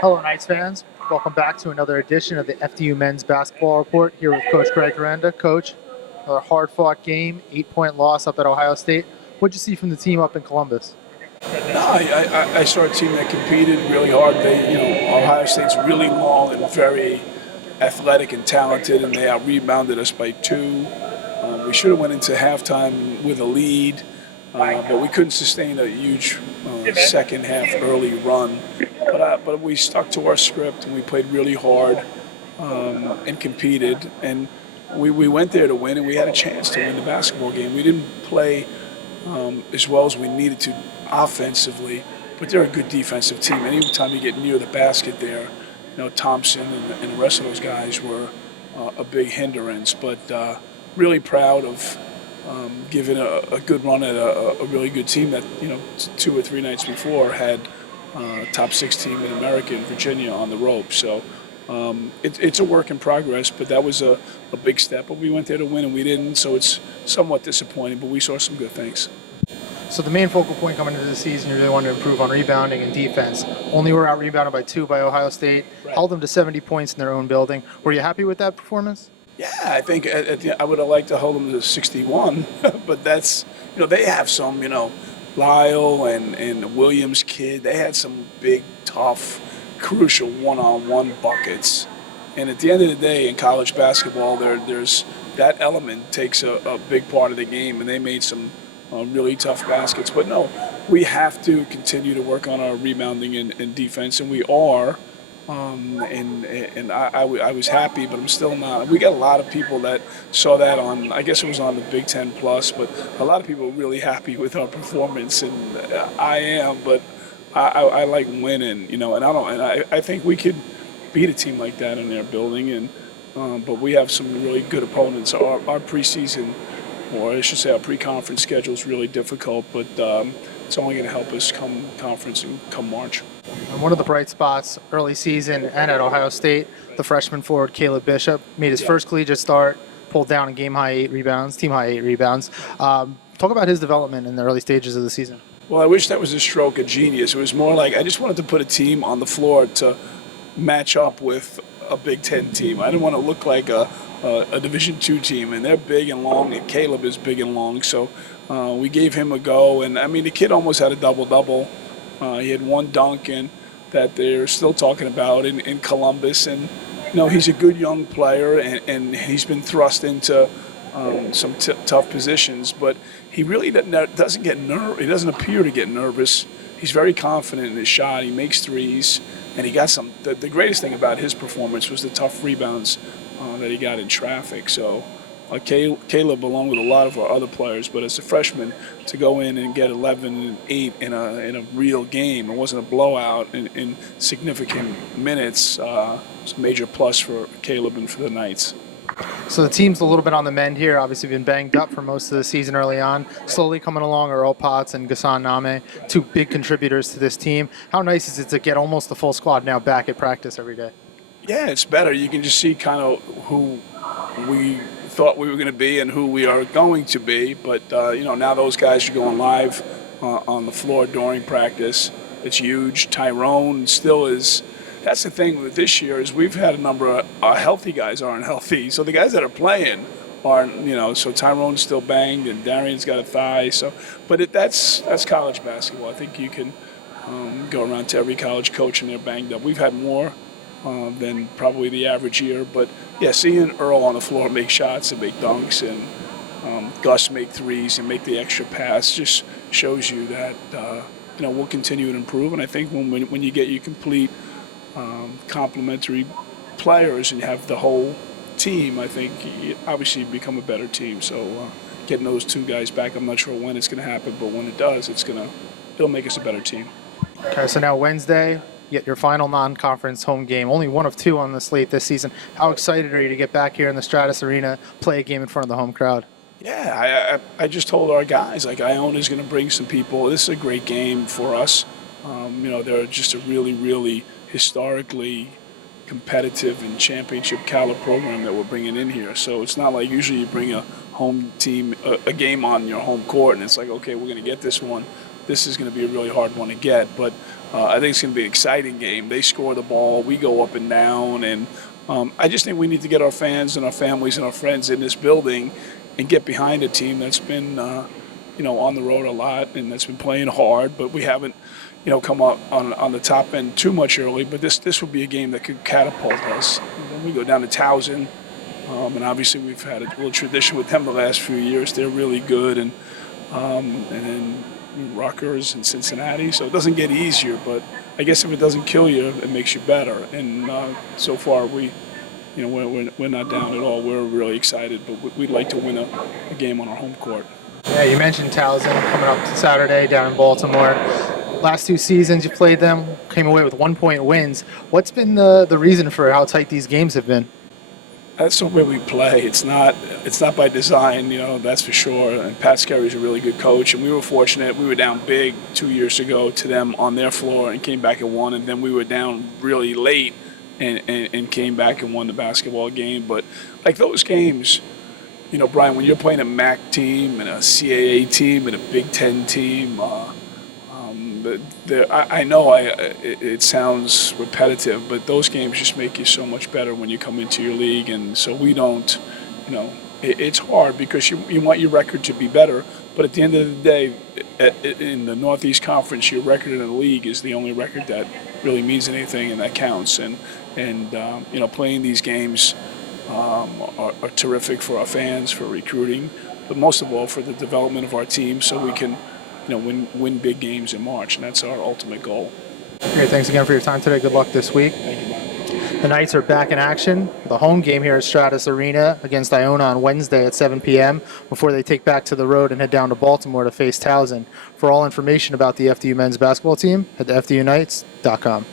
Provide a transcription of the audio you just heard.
Hello, Knights fans. Welcome back to another edition of the FDU Men's Basketball Report here with Coach Greg Herenda. Coach, another hard-fought game, 8-point loss up at Ohio State. What'd you see from the team up in Columbus? No, I saw a team that competed really hard. Ohio State's really long and very athletic and talented, and they out-rebounded us by 2. We should have went into halftime with a lead, but we couldn't sustain a huge second half early run. But we stuck to our script and we played really hard and competed. And we went there to win, and we had a chance to win the basketball game. We didn't play as well as we needed to offensively, but they're a good defensive team. And anytime you get near the basket there, Thompson and the rest of those guys were a big hindrance. But really proud of giving a good run at a really good team that, 2 or 3 nights before had top 6 team in America in Virginia on the rope. So it's a work in progress, but that was a big step. But we went there to win, and we didn't, so it's somewhat disappointing, but we saw some good things. So the main focal point coming into the season, you really wanted to improve on rebounding and defense. Only were out-rebounded by 2 by Ohio State, Right. held them to 70 points in their own building. Were you happy with that performance? Yeah, I think I would have liked to hold them to 61, but that's, they have some, Lyle and Williams kid, they had some big, tough, crucial one-on-one buckets. And at the end of the day, in college basketball, there's that element takes a big part of the game, and they made some really tough baskets. But no, we have to continue to work on our rebounding and defense, and we are. I was happy, but I'm still not. We got a lot of people that saw that on, I guess it was on the Big Ten Plus, but a lot of people were really happy with our performance, and I am, but I like winning, I think we could beat a team like that in their building, but we have some really good opponents. Our preseason, or I should say our pre-conference schedule is really difficult, but it's only going to help us come conference and come March. And one of the bright spots early season and at Ohio State, the freshman forward Caleb Bishop made his first collegiate start, pulled down a game-high 8 rebounds, team-high 8 rebounds. Talk about his development in the early stages of the season. Well, I wish that was a stroke of genius. It was more like I just wanted to put a team on the floor to match up with a Big Ten team. I didn't want to look like a Division II team, and they're big and long, and Caleb is big and long. So we gave him a go, and I mean the kid almost had a double-double. He had 1 dunk and that they're still talking about in Columbus, and he's a good young player, and he's been thrust into some tough positions, but he really doesn't get He doesn't appear to get nervous. He's very confident in his shot. He makes threes, and he got some. The greatest thing about his performance was the tough rebounds that he got in traffic. So Caleb, along with a lot of our other players, but as a freshman, to go in and get 11 and 8 in a real game, it wasn't a blowout in significant minutes. It's a major plus for Caleb and for the Knights. So the team's a little bit on the mend here. Obviously been banged up for most of the season early on. Slowly coming along are Earl Potts and Ghassan Name, 2 big contributors to this team. How nice is it to get almost the full squad now back at practice every day? Yeah, it's better. You can just see kind of who we thought we were going to be and who we are going to be. But, now those guys are going live on the floor during practice. It's huge. Tyrone still is. That's the thing with this year is we've had a number of healthy guys aren't healthy. So the guys that are playing aren't, so Tyrone's still banged and Darian's got a thigh. So, but that's college basketball. I think you can go around to every college coach and they're banged up. We've had more than probably the average year. But, yeah, seeing Earl on the floor make shots and make dunks and Gus make threes and make the extra pass just shows you that, we'll continue to improve. And I think when you get your complete complementary players and you have the whole team, I think obviously you become a better team. So getting those 2 guys back, I'm not sure when it's going to happen, but when it does, it'll make us a better team. Okay, so now Wednesday, you get your final non-conference home game. Only 1 of 2 on the slate this season. How excited are you to get back here in the Stratus Arena, play a game in front of the home crowd? Yeah, I just told our guys, like, Iona is going to bring some people. This is a great game for us. They're just a really, really historically competitive and championship caliber program that we're bringing in here. So it's not like usually you bring a home team, a game on your home court, and it's like, okay, we're going to get this one. This is going to be a really hard one to get. But I think it's going to be an exciting game. They score the ball, we go up and down, and I just think we need to get our fans and our families and our friends in this building and get behind a team that's been, on the road a lot and that's been playing hard, but we haven't, come up on the top end too much early. But this will be a game that could catapult us. And then we go down to Towson, and obviously we've had a little tradition with them the last few years. They're really good, and then Rutgers and Cincinnati. So it doesn't get easier, but I guess if it doesn't kill you, it makes you better. And so far, we're not down at all. We're really excited, but we'd like to win a game on our home court. Yeah, you mentioned Towson coming up Saturday down in Baltimore. Last 2 seasons you played them, came away with 1-point wins. What's been the reason for how tight these games have been? That's the way we play. It's not by design, that's for sure. And Pat Skerry's a really good coach, and we were fortunate. We were down big 2 years ago to them on their floor and came back and won, and then we were down really late and came back and won the basketball game. But like those games, Brian, when you're playing a MAC team and a CAA team and a Big Ten team, I know it sounds repetitive, but those games just make you so much better when you come into your league. And so we don't, it's hard because you want your record to be better, but at the end of the day, in the Northeast Conference, your record in the league is the only record that really means anything and that counts. And playing these games are terrific for our fans, for recruiting, but most of all for the development of our team, so we can win big games in March, and that's our ultimate goal. Great, thanks again for your time today. Good luck this week. Thank you, Brian. The Knights are back in action. The home game here at Stratus Arena against Iona on Wednesday at 7 p.m. before they take back to the road and head down to Baltimore to face Towson. For all information about the FDU men's basketball team, head to fduknights.com.